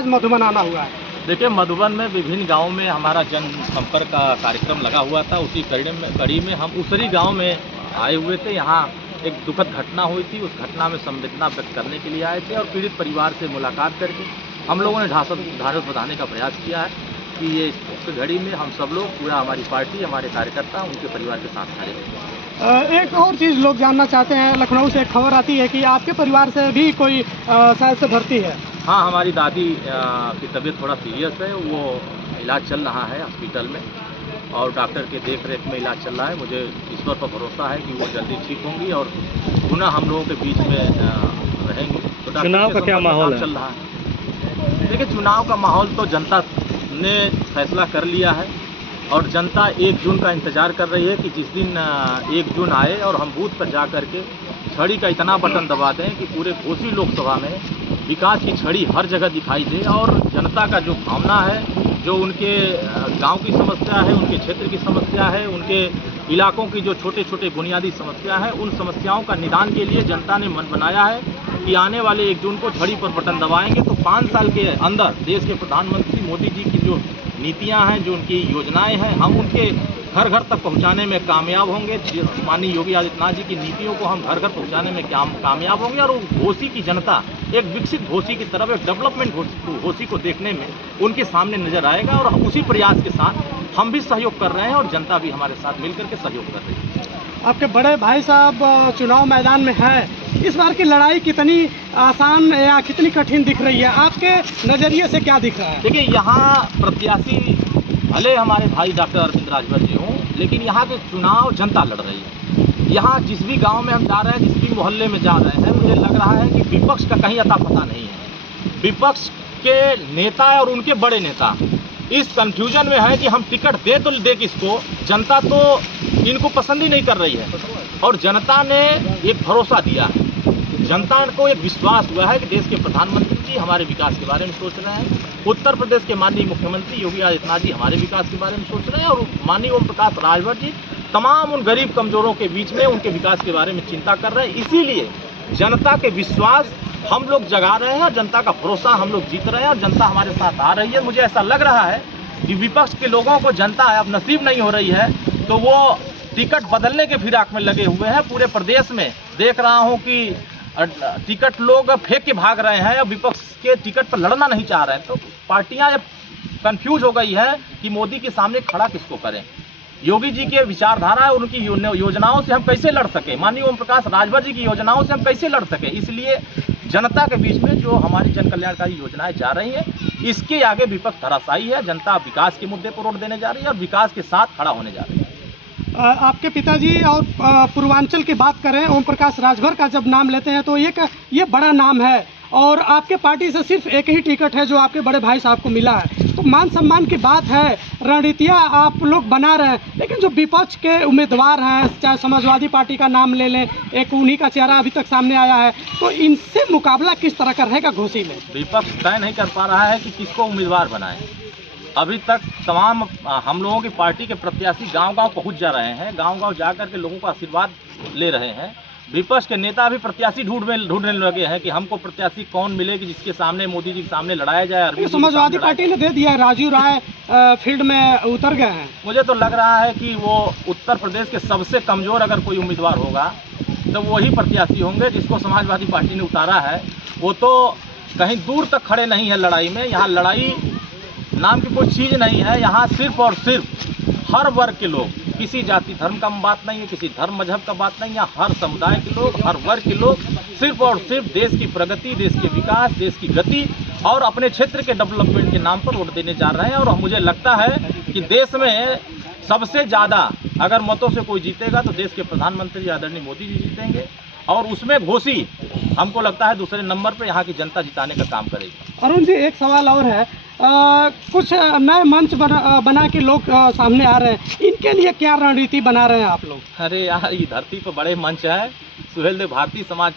आज मधुबन आना हुआ है? देखिए, मधुबन में विभिन्न गाँव में हमारा जन संपर्क का कार्यक्रम लगा हुआ था। उसी कड़ी में हम उसरी गाँव में आए हुए थे। यहाँ एक दुखद घटना हुई थी। उस घटना में संवेदना व्यक्त करने के लिए आए थे और पीड़ित परिवार से मुलाकात करके हम लोगों ने ढाढ़स बंधाने का प्रयास किया है कि ये इस घड़ी में हम सब लोग, पूरा हमारी पार्टी, हमारे कार्यकर्ता उनके परिवार के साथ खड़े हैं। एक और चीज़ लोग जानना चाहते हैं, लखनऊ से एक खबर आती है कि आपके परिवार से भी कोई शायद से भर्ती है। हाँ, हमारी दादी की तबीयत थोड़ा सीरियस है। वो इलाज चल रहा है हॉस्पिटल में और डॉक्टर के देख रेख में इलाज चल रहा है। मुझे ईश्वर पर भरोसा है कि वो जल्दी ठीक होंगी और पुनः हम लोगों के बीच में रहेंगे। तो चुनाव का क्या माहौल चल रहा है? देखिए, चुनाव का माहौल तो जनता ने फैसला कर लिया है और जनता 1 जून का इंतज़ार कर रही है कि जिस दिन 1 जून आए और हम बूथ पर जा कर के छड़ी का इतना बटन दबा दें कि पूरे घोसी लोकसभा में विकास की छड़ी हर जगह दिखाई दे और जनता का जो भावना है, जो उनके गांव की समस्या है, उनके क्षेत्र की समस्या है, उनके इलाकों की जो छोटे छोटे बुनियादी समस्या है, उन समस्याओं का निदान के लिए जनता ने मन बनाया है कि आने वाले 1 जून को छड़ी पर बटन दबाएंगे तो 5 साल के अंदर देश के प्रधानमंत्री मोदी जी की जो नीतियां हैं, जो उनकी योजनाएं हैं, हम उनके घर घर तक पहुंचाने में कामयाब होंगे। माननीय योगी आदित्यनाथ जी की नीतियों को हम घर घर पहुंचाने में कामयाब होंगे और घोसी की जनता एक विकसित घोसी की तरफ, एक डेवलपमेंट घोसी को देखने में उनके सामने नजर आएगा और उसी प्रयास के साथ हम भी सहयोग कर रहे हैं और जनता भी हमारे साथ मिलकर के सहयोग कर रही है। आपके बड़े भाई साहब चुनाव मैदान में है, इस बार की लड़ाई कितनी आसान या कितनी कठिन दिख रही है? आपके नज़रिए से क्या दिख रहा है? देखिए, यहाँ प्रत्याशी भले हमारे भाई डॉक्टर अरविंद राजभर जी हों, लेकिन यहाँ के चुनाव जनता लड़ रही है। यहाँ जिस भी गांव में हम जा रहे हैं, जिस भी मोहल्ले में जा रहे हैं, मुझे लग रहा है कि विपक्ष का कहीं अता पता नहीं है। विपक्ष के नेता और उनके बड़े नेता इस कंफ्यूजन में है कि हम टिकट दे तो दे किसको, जनता तो इनको पसंद ही नहीं कर रही है और जनता ने एक भरोसा दिया है। जनता को एक विश्वास हुआ है कि देश के प्रधानमंत्री जी हमारे विकास के बारे में सोच रहे हैं, उत्तर प्रदेश के माननीय मुख्यमंत्री योगी आदित्यनाथ जी हमारे विकास के बारे में सोच रहे हैं और माननीय ओम प्रकाश राजभर जी तमाम उन गरीब कमजोरों के बीच में उनके विकास के बारे में चिंता कर रहे हैं। इसीलिए जनता के विश्वास हम लोग जगा रहे हैं और जनता का भरोसा हम लोग जीत रहे हैं और जनता हमारे साथ आ रही है। मुझे ऐसा लग रहा है कि विपक्ष के लोगों को जनता अब नसीब नहीं हो रही है तो वो टिकट बदलने के फिराक में लगे हुए हैं। पूरे प्रदेश में देख रहा हूं कि टिकट लोग फेंक के भाग रहे हैं और विपक्ष के टिकट पर लड़ना नहीं चाह रहे हैं। तो पार्टियां अब कंफ्यूज हो गई है कि मोदी के सामने खड़ा किसको करें। योगी जी के विचारधारा और उनकी योजनाओं से हम कैसे लड़ सके, माननीय ओम प्रकाश राजभर जी की योजनाओं से हम कैसे लड़ सके। इसलिए जनता के बीच में जो हमारी जन कल्याणकारी योजनाएं जा रही हैं, इसके आगे विपक्ष धराशायी है। जनता विकास के मुद्दे पर वोट देने जा रही है और विकास के साथ खड़ा होने जा रही है। आपके पिताजी और पूर्वांचल की बात करें, ओम प्रकाश राजभर का जब नाम लेते हैं तो ये बड़ा नाम है और आपके पार्टी से सिर्फ एक ही टिकट है जो आपके बड़े भाई साहब को मिला है। तो मान सम्मान की बात है, रणनीतियाँ आप लोग बना रहे हैं, लेकिन जो विपक्ष के उम्मीदवार हैं, चाहे समाजवादी पार्टी का नाम ले लें, एक उन्हीं का चेहरा अभी तक सामने आया है, तो इनसे मुकाबला किस तरह का रहेगा घोसी में? विपक्ष तय नहीं कर पा रहा है कि किसको उम्मीदवार बनाए। अभी तक तमाम हम लोगों की पार्टी के प्रत्याशी गांव-गांव पहुंच जा रहे हैं, गांव-गांव जा कर के लोगों का आशीर्वाद ले रहे हैं। विपक्ष के नेता भी प्रत्याशी ढूंढने लगे हैं कि हमको प्रत्याशी कौन मिले कि जिसके सामने मोदी जी के सामने लड़ाया जाए। समाजवादी पार्टी ने दे दिया, राजू राय फील्ड में उतर गए हैं। मुझे तो लग रहा है कि वो उत्तर प्रदेश के सबसे कमजोर अगर कोई उम्मीदवार होगा तो वही प्रत्याशी होंगे जिसको समाजवादी पार्टी ने उतारा है। वो तो कहीं दूर तक खड़े नहीं है लड़ाई में। यहाँ लड़ाई नाम की कोई चीज़ नहीं है। यहाँ सिर्फ और सिर्फ हर वर्ग के लोग, किसी जाति धर्म का बात नहीं है, किसी धर्म मजहब का बात नहीं है, हर समुदाय के लोग, हर वर्ग के लोग सिर्फ और सिर्फ देश की प्रगति, देश के विकास, देश की गति और अपने क्षेत्र के डेवलपमेंट के नाम पर वोट देने जा रहे हैं। और मुझे लगता है कि देश में सबसे ज़्यादा अगर मतों से कोई जीतेगा तो देश के प्रधानमंत्री आदरणीय मोदी जी जीतेंगे और उसमें घोसी हमको लगता है दूसरे नंबर पर यहाँ की जनता जिताने का काम करेगी। अरुण जी, एक सवाल और है, कुछ नए मंच बना के लोग सामने आ रहे हैं, इनके लिए क्या रणनीति बना रहे हैं आप लोग? अरे यार, ये धरती पर बड़े मंच है। सुहेलदेव भारतीय समाज